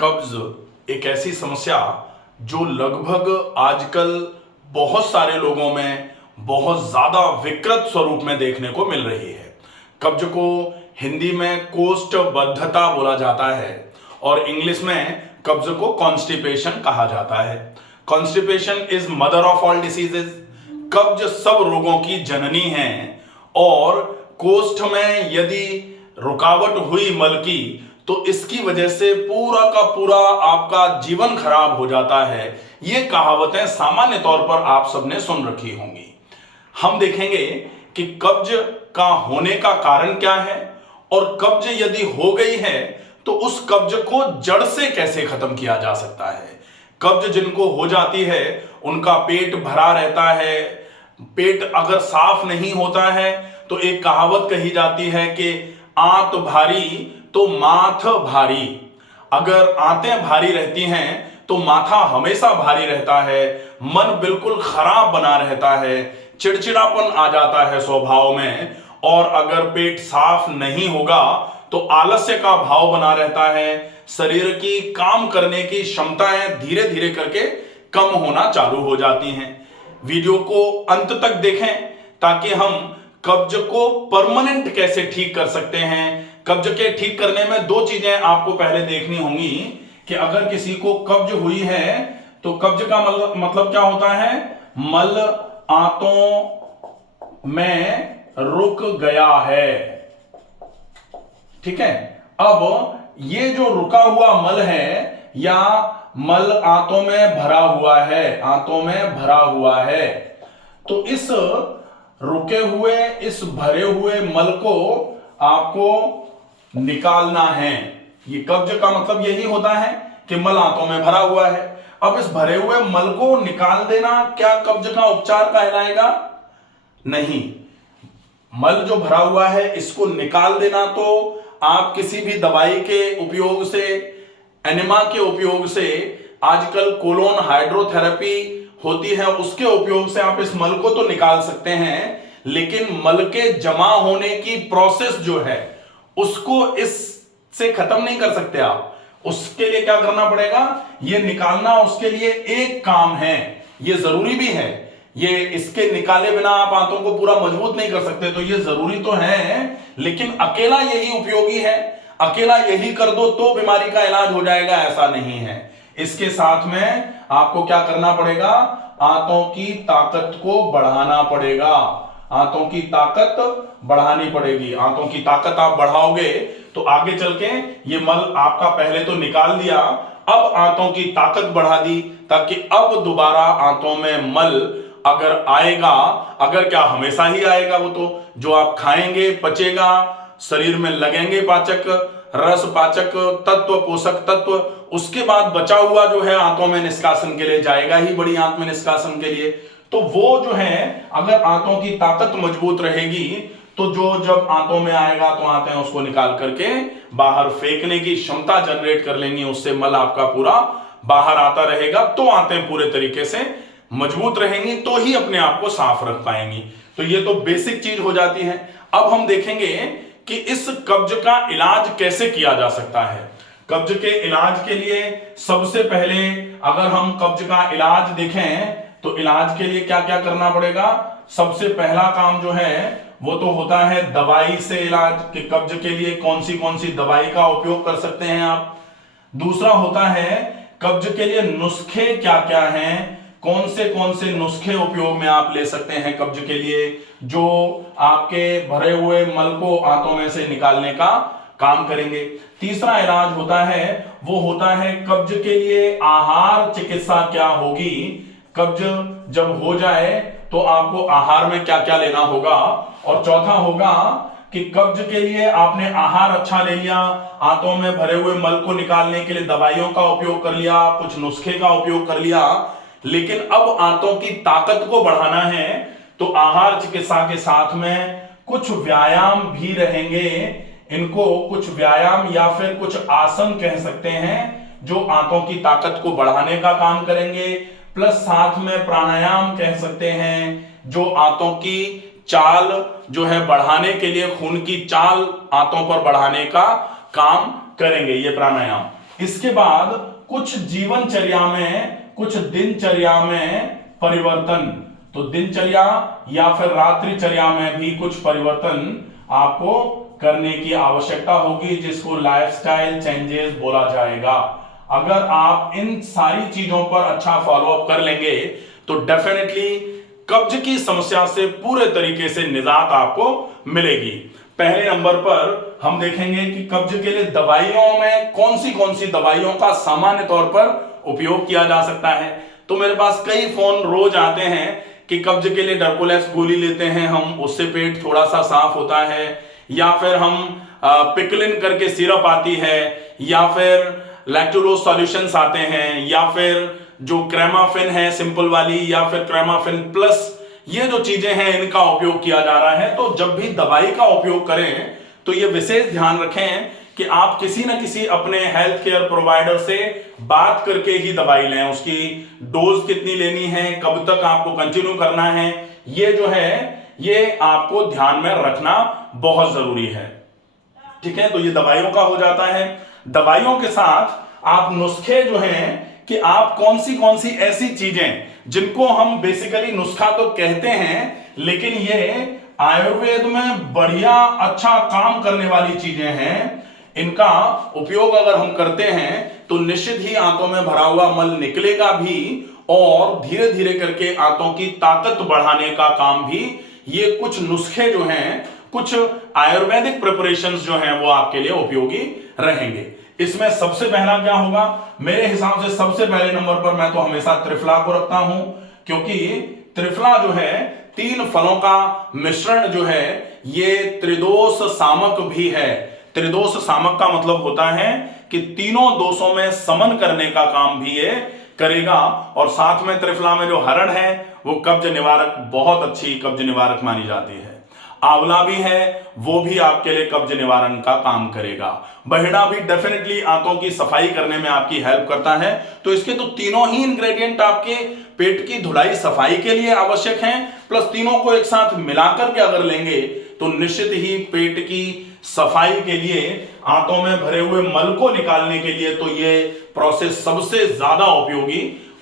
कब्ज एक ऐसी समस्या जो लगभग आजकल बहुत सारे लोगों में बहुत ज्यादा विकृत स्वरूप में देखने को मिल रही है। कब्ज को हिंदी में कोष्ठबद्धता बोला जाता है और इंग्लिश में कब्ज को कॉन्स्टिपेशन कहा जाता है। Constipation is mother of all diseases. कब्ज सब रोगों की जननी है और कोष्ठ में यदि रुकावट हुई मल की तो इसकी वजह से पूरा का पूरा आपका जीवन खराब हो जाता है। ये कहावतें सामान्य तौर पर आप सबने सुन रखी होंगी। हम देखेंगे कि कब्ज का होने का कारण क्या है और कब्ज यदि हो गई है तो उस कब्ज को जड़ से कैसे खत्म किया जा सकता है। कब्ज जिनको हो जाती है उनका पेट भरा रहता है। पेट अगर साफ नहीं होता है तो एक कहावत कही जाती है कि आंत भारी तो माथ भारी। अगर आंतें भारी रहती हैं तो माथा हमेशा भारी रहता है, मन बिल्कुल खराब बना रहता है, चिड़चिड़ापन आ जाता है स्वभाव में। और अगर पेट साफ नहीं होगा तो आलस्य का भाव बना रहता है। शरीर की काम करने की क्षमताएं धीरे धीरे करके कम होना चालू हो जाती हैं। वीडियो को अंत तक देखें ताकि हम कब्ज को परमानेंट कैसे ठीक कर सकते हैं। कब्ज के ठीक करने में दो चीजें आपको पहले देखनी होंगी कि अगर किसी को कब्ज हुई है तो कब्ज का मतलब क्या होता है। मल आंतों में रुक गया है। ठीक है। अब ये जो रुका हुआ मल है या मल आंतों में भरा हुआ है, आंतों में भरा हुआ है, तो इस रुके हुए इस भरे हुए मल को आपको निकालना है। ये कब्ज का मतलब यही होता है कि मल आंतों में भरा हुआ है। अब इस भरे हुए मल को निकाल देना क्या कब्ज का उपचार कहलाएगा? नहीं। मल जो भरा हुआ है इसको निकाल देना तो आप किसी भी दवाई के उपयोग से, एनिमा के उपयोग से, आजकल कोलोन हाइड्रोथेरेपी होती है उसके उपयोग से आप इस मल को तो निकाल सकते हैं, लेकिन मल के जमा होने की प्रोसेस जो है उसको इससे खत्म नहीं कर सकते आप। उसके लिए क्या करना पड़ेगा? ये निकालना उसके लिए एक काम है, ये जरूरी भी है। ये इसके निकाले बिना आप आंतों को पूरा मजबूत नहीं कर सकते, तो ये जरूरी तो है, लेकिन अकेला यही उपयोगी है। अकेला यही कर दो तो बीमारी का इलाज हो जाएगा, ऐसा नहीं है। इसके साथ में आपको क्या करना पड़ेगा? आंतों की ताकत को बढ़ाना पड़ेगा। आंतों की ताकत बढ़ानी पड़ेगी। आंतों की ताकत आप बढ़ाओगे तो आगे चल के ये मल आपका पहले तो निकाल दिया, अब आंतों की ताकत बढ़ा दी ताकि अब दोबारा आंतों में मल अगर आएगा, अगर क्या हमेशा ही आएगा, वो तो जो आप खाएंगे पचेगा, शरीर में लगेंगे पाचक रस, पाचक तत्व, पोषक तत्व, उसके बाद बचा हुआ जो है आंतों में निष्कासन के लिए जाएगा ही, बड़ी आंत में निष्कासन के लिए। तो वो जो है अगर आंतों की ताकत मजबूत रहेगी तो जो जब आंतों में आएगा तो आंतें उसको निकाल करके बाहर फेंकने की क्षमता जनरेट कर लेंगी, उससे मल आपका पूरा बाहर आता रहेगा। तो आंतें पूरे तरीके से मजबूत रहेंगी तो ही अपने आप को साफ रख पाएंगी। तो ये तो बेसिक चीज हो जाती है। अब हम देखेंगे कि इस कब्ज का इलाज कैसे किया जा सकता है। कब्ज के इलाज के लिए सबसे पहले अगर हम कब्ज का इलाज देखें तो इलाज के लिए क्या क्या करना पड़ेगा? सबसे पहला काम जो है वो तो होता है दवाई से इलाज, कि कब्ज के लिए कौन सी दवाई का उपयोग कर सकते हैं आप। दूसरा होता है कब्ज के लिए नुस्खे क्या क्या हैं, कौन से नुस्खे उपयोग में आप ले सकते हैं कब्ज के लिए, जो आपके भरे हुए मल को आंतों में से निकालने का काम करेंगे। तीसरा इलाज होता है वो होता है कब्ज के लिए आहार चिकित्सा क्या होगी। कब्ज जब हो जाए तो आपको आहार में क्या क्या लेना होगा। और चौथा होगा कि कब्ज के लिए आपने आहार अच्छा ले लिया, आंतों में भरे हुए मल को निकालने के लिए दवाइयों का उपयोग कर लिया, कुछ नुस्खे का उपयोग कर लिया, लेकिन अब आंतों की ताकत को बढ़ाना है तो आहार चिकित्सा के साथ में कुछ व्यायाम भी रहेंगे। इनको कुछ व्यायाम या फिर कुछ आसन कह सकते हैं जो आंतों की ताकत को बढ़ाने का काम करेंगे, प्लस साथ में प्राणायाम कह सकते हैं जो आंतों की चाल जो है बढ़ाने के लिए, खून की चाल आंतों पर बढ़ाने का काम करेंगे ये प्राणायाम। इसके बाद कुछ जीवनचर्या में, कुछ दिनचर्या में परिवर्तन, तो दिनचर्या या फिर रात्रिचर्या में भी कुछ परिवर्तन आपको करने की आवश्यकता होगी, जिसको लाइफस्टाइल चेंजेस बोला जाएगा। अगर आप इन सारी चीजों पर अच्छा फॉलोअप कर लेंगे तो डेफिनेटली कब्ज की समस्या से पूरे तरीके से निजात आपको मिलेगी। पहले नंबर पर हम देखेंगे कि कब्ज के लिए दवाइयों में कौन सी दवाइयों का सामान्य तौर पर उपयोग किया जा सकता है। तो मेरे पास कई फोन रोज आते हैं कि कब्ज के लिए डर्कोलेक्स गोली लेते हैं हम, उससे पेट थोड़ा सा साफ होता है, या फिर हम पिकलिन करके सिरप आती है, या फिर लैक्टुलोज सॉल्यूशंस आते हैं, या फिर जो क्रेमाफिन है सिंपल वाली, या फिर क्रेमाफिन प्लस, ये जो चीजें हैं इनका उपयोग किया जा रहा है। तो जब भी दवाई का उपयोग करें तो ये विशेष ध्यान रखें कि आप किसी न किसी अपने हेल्थ केयर प्रोवाइडर से बात करके ही दवाई लें। उसकी डोज कितनी लेनी है, कब तक आपको कंटिन्यू करना है, ये जो है ये आपको ध्यान में रखना बहुत जरूरी है। ठीक है, तो ये दवाइयों का हो जाता है। दवाइयों के साथ आप नुस्खे जो हैं कि आप कौन सी ऐसी चीजें जिनको हम बेसिकली नुस्खा तो कहते हैं, लेकिन ये आयुर्वेद में बढ़िया अच्छा काम करने वाली चीजें हैं, इनका उपयोग अगर हम करते हैं तो निश्चित ही आंतों में भरा हुआ मल निकलेगा भी, और धीरे धीरे करके आंतों की ताकत बढ़ाने का काम भी ये कुछ नुस्खे जो हैं, कुछ आयुर्वेदिक प्रिपरेशंस जो हैं वो आपके लिए उपयोगी रहेंगे। इसमें सबसे पहला क्या होगा, मेरे हिसाब से सबसे पहले नंबर पर मैं तो हमेशा त्रिफला को रखता हूं, क्योंकि त्रिफला जो है 3 फलों का मिश्रण जो है ये त्रिदोष सामक भी है। त्रिदोष सामक का मतलब होता है कि तीनों दोषों में समन करने का काम भी ये करेगा। और साथ में त्रिफला में जो हरड़ है वो कब्ज निवारक, बहुत अच्छी कब्ज निवारक मानी जाती है। आंवला भी है, वो भी आपके लिए कब्ज निवारण का काम करेगा। बहेड़ा भी डेफिनेटली आंतों की सफाई करने में आपकी हेल्प करता है। तो इसके तो तीनों ही इंग्रेडिएंट आपके पेट की धुलाई सफाई के लिए आवश्यक हैं, प्लस तीनों को एक साथ मिलाकर के अगर लेंगे तो निश्चित ही पेट की सफाई के लिए, आंतों में भरे हुए मल को निकालने के लिए तो ये प्रोसेस सबसे ज्यादा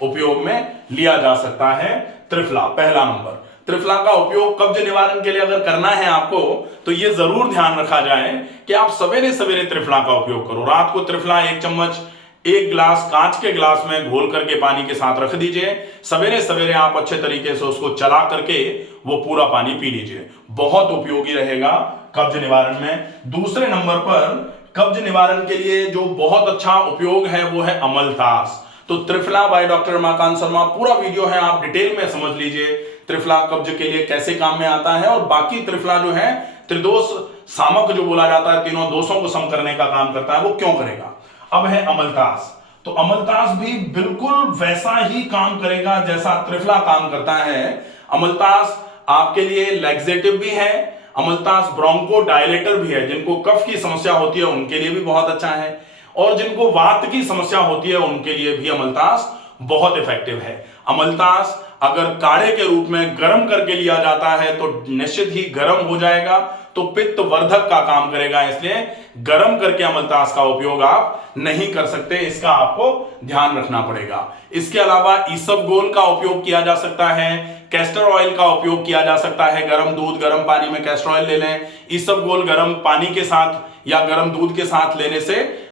उपयोग में लिया जा सकता है। त्रिफला पहला नंबर। त्रिफला का उपयोग कब्ज निवारण के लिए अगर करना है आपको तो ये जरूर ध्यान रखा जाए कि आप सवेरे सवेरे त्रिफला का उपयोग करो। रात को त्रिफला 1 चम्मच 1 गिलास कांच के गिलास में घोल करके पानी के साथ रख दीजिए। सवेरे सवेरे आप अच्छे तरीके से उसको चला करके वो पूरा पानी पी लीजिए, बहुत उपयोगी रहेगा कब्ज निवारण में। दूसरे नंबर पर कब्ज निवारण के लिए जो बहुत अच्छा उपयोग है वो है अमलतास। तो त्रिफला बाय डॉक्टर उमाकांत शर्मा, पूरा वीडियो है, आप डिटेल में समझ लीजिए त्रिफला कब्ज के लिए कैसे काम में आता है। और बाकी त्रिफला जो है त्रिदोष सामक जो बोला जाता है, तीनों दोषों को सम करने का काम करता है, वो क्यों करेगा। अब है अमलतास। तो अमलतास भी बिल्कुल वैसा ही काम करेगा जैसा त्रिफला काम करता है। अमलतास आपके लिए लैक्सेटिव भी है, अमलतास ब्रोंको डायलेटर भी है। जिनको कफ की समस्या होती है उनके लिए भी बहुत अच्छा है, और जिनको वात की समस्या होती है उनके लिए भी अमलतास बहुत इफेक्टिव है। अमलतास अगर काढ़े के रूप में गर्म करके लिया जाता है तो निश्चित ही गर्म हो जाएगा, तो पित्त वर्धक का काम करेगा, इसलिए गर्म करके अमलतास का उपयोग आप नहीं कर सकते, इसका आपको ध्यान रखना पड़ेगा। इसके अलावा ईसबगोल का उपयोग किया जा सकता है, कैस्टर ऑयल का उपयोग किया जा सकता है। गर्म दूध गर्म पानी में कैस्टर ऑयल ले लें, ईसबगोल गर्म पानी के साथ या गर्म दूध के साथ लेने से